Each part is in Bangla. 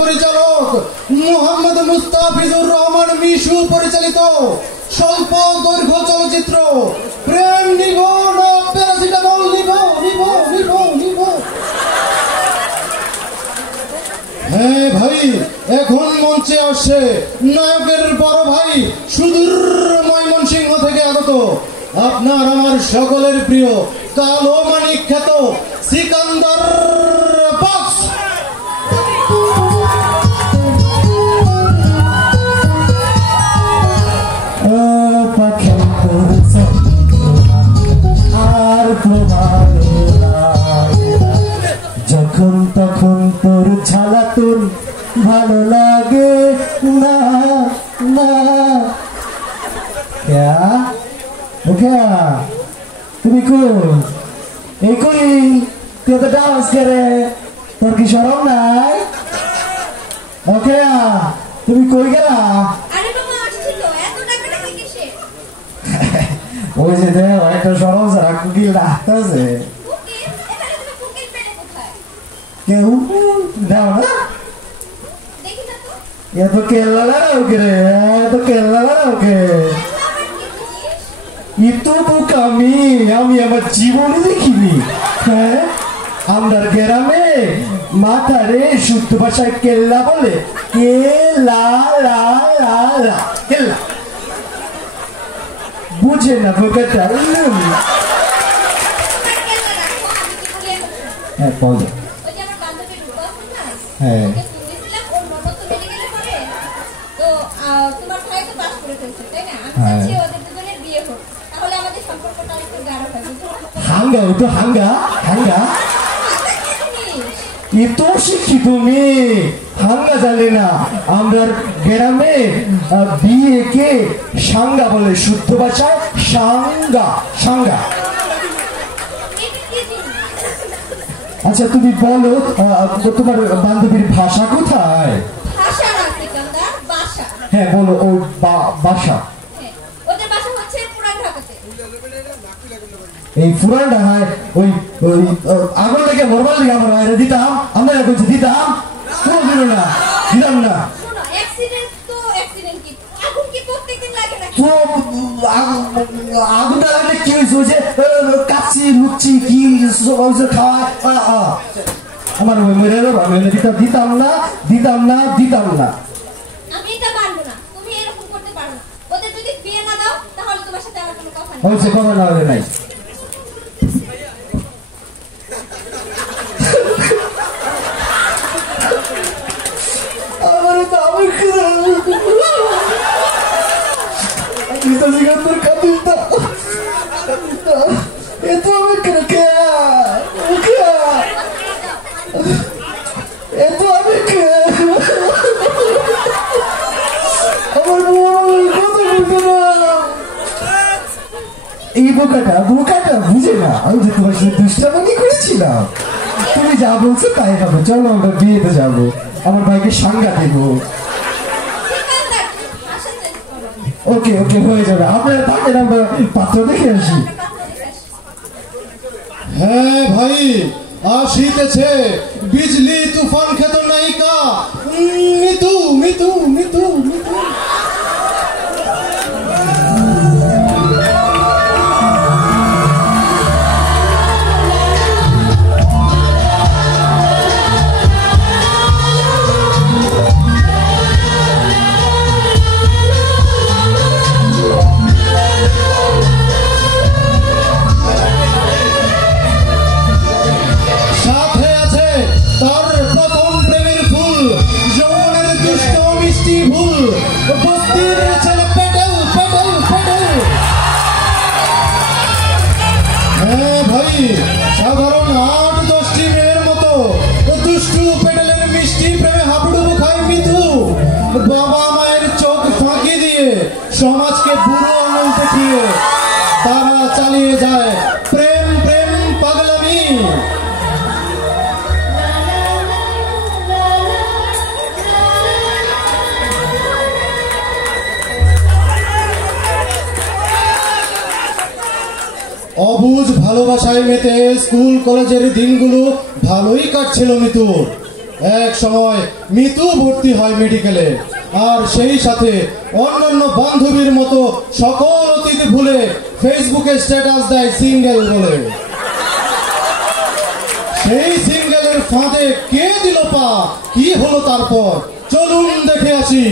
পরিচালক মোহাম্মদ মুস্তাফিজুর রহমান মিশু পরিচালিত স্বল্প দৈর্ঘ্য চলচ্চিত্র প্রেম নিব না প্যারাসিটামল নিব নিব নিব নিব। হ্যাঁ ভাই, এখন মঞ্চে আসছে নায়কের বড় ভাই সুদূর ময়মনসিংহ থেকে আগত আপনার আমার সকলের প্রিয় কালো মানিক খ্যাত সিকান্দার বক্স। যখন তখন তোর ঝালাতুন ভালো লাগে না না। তুমি কই এই কই তুই তো ডান্স করে, তোর কি শরম নাই? ওকে তুমি কই গেলা? ওই যে দেখ একটা সরম সারা কুকিল ডাকতেছে, কেউ দাও না এত কেল্লা ওকে রে, এত কেল্লা ওকে ইতো বুক আমি আমার জীবনে দেখিনি। হ্যাঁ, আমরা গ্রামে মাথা রে শুদ্ধ ভাষায় কেল্লা বলে, কেল্লা লা লা লা কেল্লা বুঝে না বোকাটা। হ্যাঁ বল। হ্যাঁ হাঙ্গা তো হাঙ্গা হাঙ্গা এত শিক্ষিত মেয়ে হাঙ্গা জানে না। আমরা গ্রামে বিয়েকে সাঙ্গা বলে, শুদ্ধ ভাষায় সাঙ্গা সাঙ্গা। আচ্ছা তুমি বলো তোমার বান্ধবীর ভাষা কোথায়? হ্যাঁ বলো ও বাসা। এই পুরান ঢাকায় ওই ওই আগুন থেকে মরবার লিগে আমার বাইরে দিতাম, আমরা বলছি দিতাম, কোনো দিল না, দিলাম না। আগুনটা লাগলে কি হয়েছে? কাচ্ছি লুচ্ছি কি খাওয়া আমার মরে যাবো, আমি দিতাম না দিতাম না দিতাম না। কথা না হলে নাই। এই বোকাটা বোকাটা বুঝে না আমি যে তোমার সাথে দুষ্টামি করেছিলাম। তুমি যা বলছো তাই হবে, চলো আমরা বিয়েতে যাবো, আমার ভাইকে সাঙ্গা দেবো। ওকে ওকে হয়ে যাবে, আপনারা থাকেন, আমরা পাত্র দেখে আসি। হ্যাঁ ভাই, আসিতেছে বিজলি তুফান খ্যাত নায়িকা মিতু মিতু মিতু মিতু। সাধারণ 8-10টি মেয়ের মতো দুষ্টু পেটেলের মিষ্টি প্রেমে হাবুডুবু খায় মিতু। বাবা মায়ের চোখ ফাঁকি দিয়ে সমাজকে বুড়ো আঙুল দেখিয়ে তারা চালিয়ে যায় প্রেম প্রেম পাগলামি। অবুঝ ভালোবাসায় মেতে স্কুল কলেজের দিনগুলো ভালোই কাটছিল মিতুর। এক সময় মিতু ভর্তি হয় মেডিকেলে, আর সেই সাথে অন্যান্য বান্ধবীর মতো সকল অতীত ভুলে ফেসবুকে স্ট্যাটাস দেয় সিঙ্গেল বলে। সেই সিঙ্গেলের ফাঁদে কে দিল পা, কি হলো তারপর, চলুন দেখে আসি।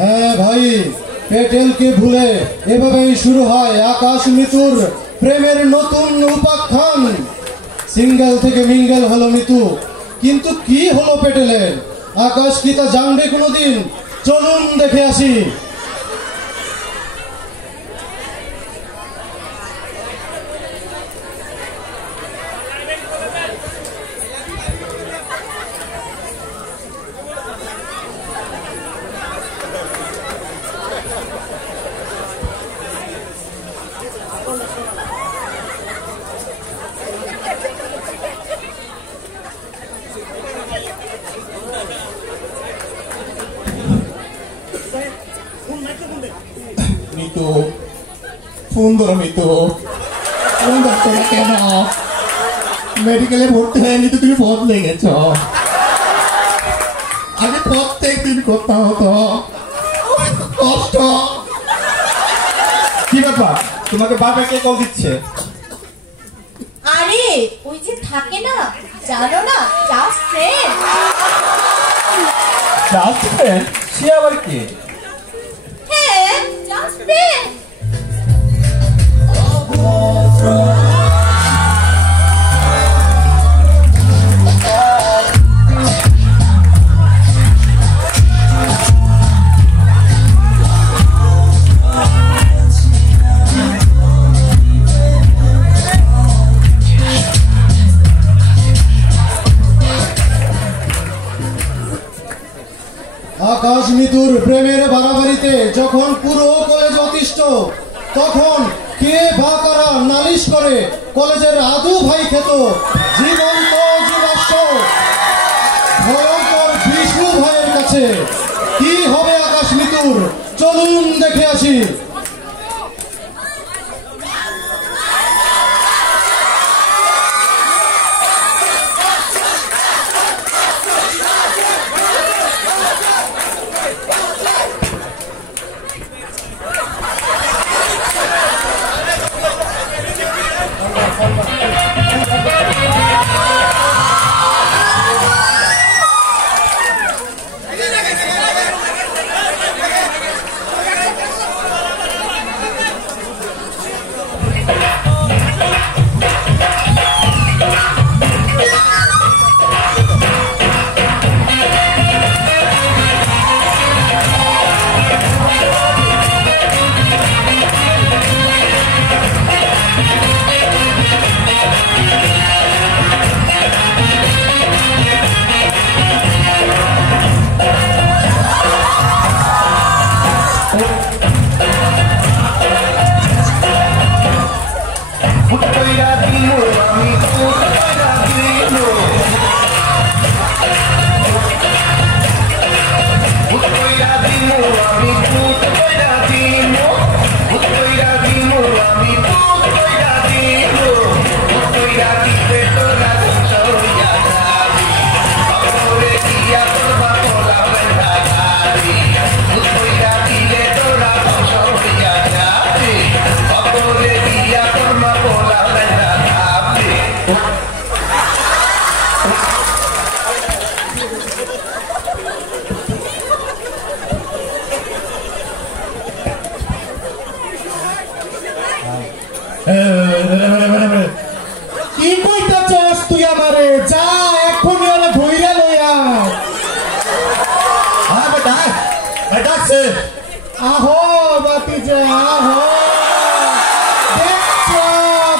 হ্যাঁ ভাই, পেটেলকে ভুলে এভাবেই শুরু হয় আকাশ মিতুর প্রেমের নতুন উপাখ্যান। সিঙ্গেল থেকে মিঙ্গেল হলো মিতু, কিন্তু কি হলো পেটেলের? আকাশ কি তা জানবে কোনোদিন? চলুন দেখে আসি। মিতু, ফোন ধরো মিতু, ফোন ধরছো না কেন? মেডিকেলে ভর্তি হয়ে মিতু তুমি বদলে গেছ। আগে প্রত্যেক দিন করতে হতো, কষ্ট। কি ব্যাপার, তোমাকে বাবা কে কল দিচ্ছে? আরে ওই যে থাকে না, জানো না, জাস্ট ফ্রেন্ড। Just friend? সে আবার কে? হ্যাঁ, জাস্ট ফ্রেন্ড। আকাশ মিতুর প্রেমের বাড়াবাড়িতে যখন পুরো কলেজ অতিষ্ঠ, তখন কে বা কারা নালিশ করে কলেজের আদু ভাই খেত জীবন্ত জীবাশ্ম ভয়ঙ্কর বিষ্ণু ভাইয়ের কাছে। কি হবে আকাশ মিতুর? চলুন দেখে আসি। কি কইতাছস তুই আমারে? যা এখনই ওরা ধইরা লইয়া। ডাকছে আহো বাতিজা আহো, দেখছো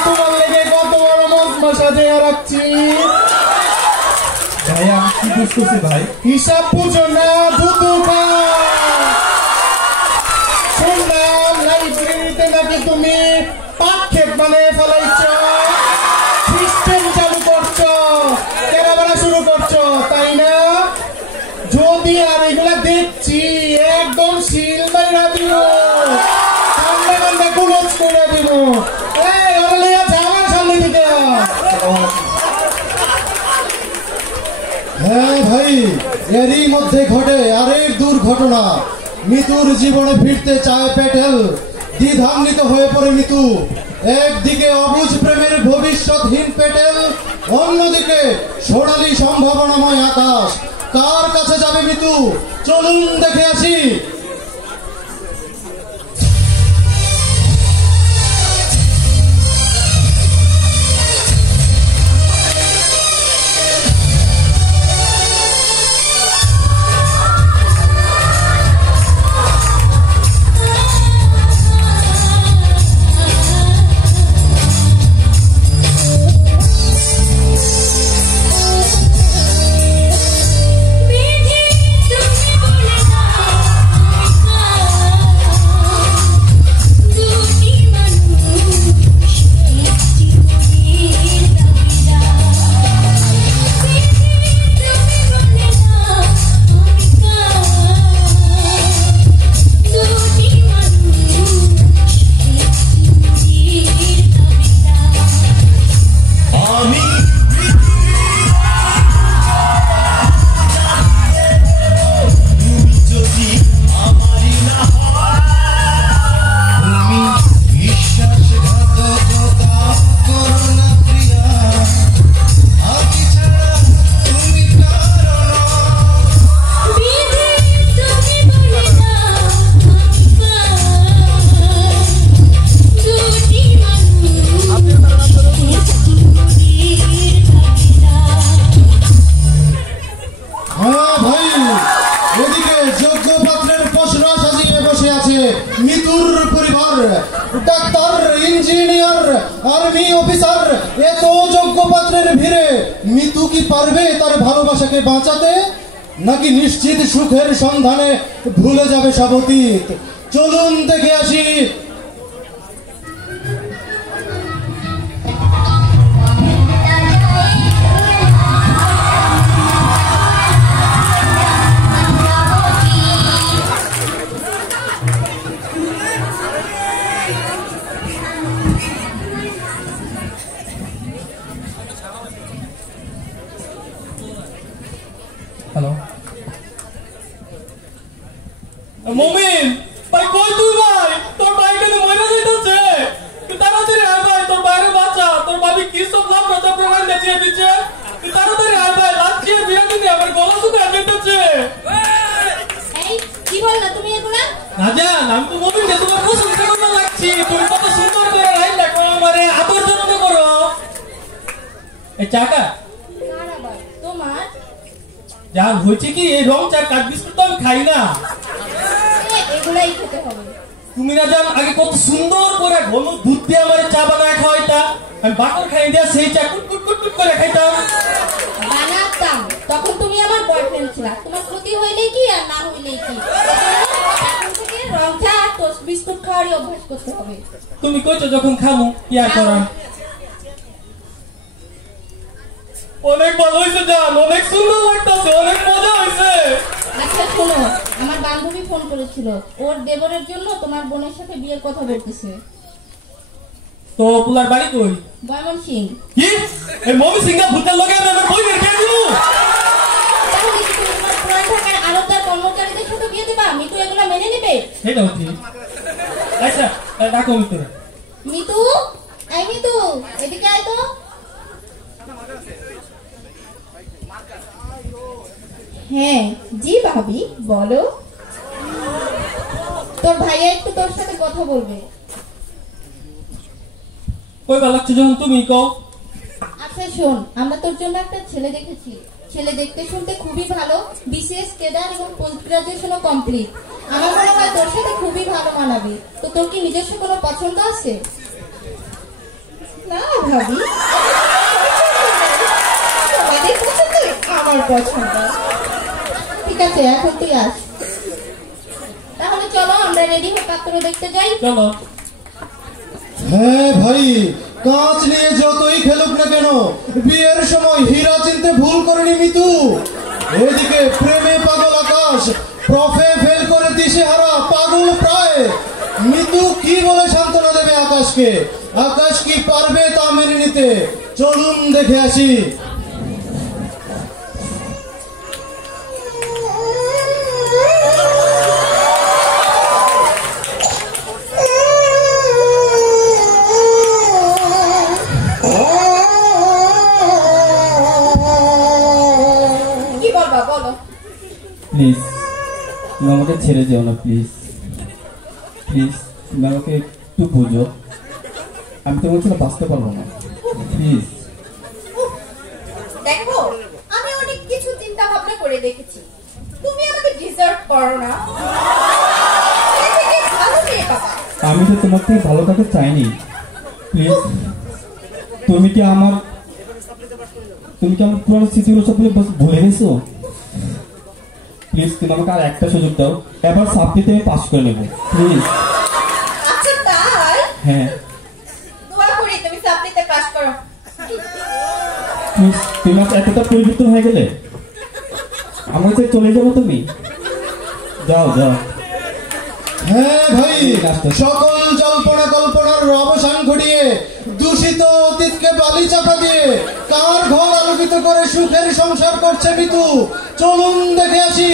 তোমার লেগে কত বড় মশমশা দিয়ে রাখছি। ভাই আমি কি বুঝতেছি ভাই? হিসাব বুঝো না দুদুকা। শুনলাম লাইব্রেরিতে নাকি তুমি পাক্ষেপ বানিয়ে ফেলাইছ, সিস্টেম চালু করছো, কেনাবেলা শুরু করছো, তাই না? যদি আর এগুলা দেখছি একদম শিল বাইরা দিব, কান্দা কান্দা কুলজ করে দিব। এই ওরা লইয়া যাওয়ার সামনে দিকে। হ্যাঁ ভাই, এরই মধ্যে ঘটে আরেক দুর্ঘটনা। মিতুর জীবনে ফিরতে চায় প্যাটেল, দ্বিধান্বিত হয়ে পড়ে মিতু। একদিকে অবুঝ প্রেমের ভবিষ্যৎহীন প্যাটেল, অন্যদিকে সোনালী সম্ভাবনাময় আকাশ। কার কাছে যাবে মিতু? চলুন দেখে আসি। ডাক্তার, ইঞ্জিনিয়ার, আর্মি অফিসার, এত যোগ্য পাত্রের ভিড়ে মিতু কি পারবে তার ভালোবাসাকে বাঁচাতে, নাকি নিশ্চিত সুখের সন্ধানে ভুলে যাবে সব অতীত? চলুন দেখে আসি। হ্যালো মুমিন ভাই, কই তুই ভাই? তোর ভাই কেন মরে যাইতেছে? তুই তাড়াতাড়ি আয় ভাই, তোর বাইরে বাচ্চা, তোর ভাবি কি সব লাভ কথা প্রমাণ দেখিয়ে দিচ্ছে। তুই তাড়াতাড়ি আয় ভাই, লাচ্ছিয়ে বিয়ে দিনি, আমার গলা শুনে যেতেছে। এই কি বললা তুমি এগুলা? না জান, আমি তো মুমিনকে তোমার প্রশংসা করতে লাগছি। তুমি কত সুন্দর করে রাইল দেখো, আমারে আদর যত্ন করো। এই চাকা কার আবার? তোমার? জান হয়েছে কি, এই রং চা কাঠ বিস্কুট তো আমি খাই না। এগুলাই খেতে হবে। তুমি না জান আগে কত সুন্দর করে ঘন দুধ দিয়ে আমার চা বানায় খাওয়াইতা, আমি বাকর খাই দিয়া সেই চা কুট কুট কুট কুট করে খাইতাম। বানাতাম, তখন তুমি আমার বয়ফ্রেন্ড ছিলা। তোমার ক্ষতি হইলে কি আর না হইলে কি, এখন থেকে রং চা আর টোস্ট বিস্কুট খাওয়ারই অভ্যাস করতে হবে। তুমি কইছো যখন খামু কি আর করাম। অনেক ভালো হয়েছে জান, অনেক সুন্দর লাগতেছে, অনেক মজা হয়েছে। আচ্ছা শোনো, আমার বান্ধবী ফোন করেছিল, ওর দেবরের জন্য তোমার বোনের সাথে বিয়ের কথা বলতেছে। তো পুলার বাড়ি কই? বয়মন সিং। কি এই মমি সিংহা ভূতের লগে আমি আমার বই বের করে দিব? তাহলে কি তুমি তোমার পুরান ঢাকার আড়তদার কর্মচারীদের সাথে বিয়ে দিবা? মিতু এগুলো মেনে নেবে? সেটাও ঠিক। আচ্ছা ডাকো মিতু। মিতু, এই মিতু, এদিকে আয় তো। হ্যাঁ জি ভাবি, বলো। তোর ভাইয়া একটু তোর সাথে কথা বলবে। কইবার লাগছে যখন তুমি কও। আচ্ছা শোন, আমরা তোর জন্য একটা ছেলে দেখেছি। ছেলে দেখতে শুনতে খুবই ভালো, বিসিএস ক্যাডার এবং পোস্ট গ্রাজুয়েশনও কমপ্লিট। আমার মনে হয় তোর সাথে খুবই ভালো মানাবে। তো তোর কি নিজস্ব কোনো পছন্দ আছে? না ভাবি, তোমাদের পছন্দ আমার পছন্দ। ঠিক আছে, এখন তুই আস। তাহলে চলো আমরা রেডি হয়ে পাত্র দেখতে যাই। চলো। হ্যাঁ ভাই, কাঁচ নিয়ে যতই খেলুক না কেন, বিয়ের সময় হীরা চিনতে ভুল করেনি মিতু। এদিকে প্রেমে পাগল আকাশ, প্রফে ফেল করে দিশেহারা পাগল প্রায়। মিতু কি বলে সান্ত্বনা দেবে আকাশকে? আকাশ কি পারবে তা মেনে নিতে? চলুন দেখে আসি। প্লিজ তুমি আমাকে ছেড়ে যেও না, প্লিজ প্লিজ তুমি আমাকে একটু বুঝো। আমি তোমার ছাড়া বাঁচতে পারবো না, প্লিজ। দেখো, আমি অনেক কিছু চিন্তা ভাবনা করে দেখেছি। তুমি আমাকে ডিজার্ভ করো না। আমি তো তোমার থেকে ভালো কাউকে চাইনি। প্লিজ তুমি কি আমার পুরো স্মৃতিগুলো সব ভুলে গেছো? প্লিজ তুমি আমাকে আর একটা সুযোগ দাও, এবার সাপ্লিতে আমি পাস করে নেবো, প্লিজ। আচ্ছা তাই? হ্যাঁ দোয়া করি তুমি সাপ্লিতে পাস করো। প্লিজ, তুমি এতটা পরিবর্তন হয়ে গেলে আমার কাছে চলে যাবো তুমি। যাও যাও। হ্যাঁ ভাই, সকল জল্পনা কল্পনার অবসান ঘটিয়ে, দূষিত অতীতকে বালি চাপা দিয়ে কার ঘর আলোকিত করে সুখের সংসার করছে মিতু। চলুন দেখে আসি।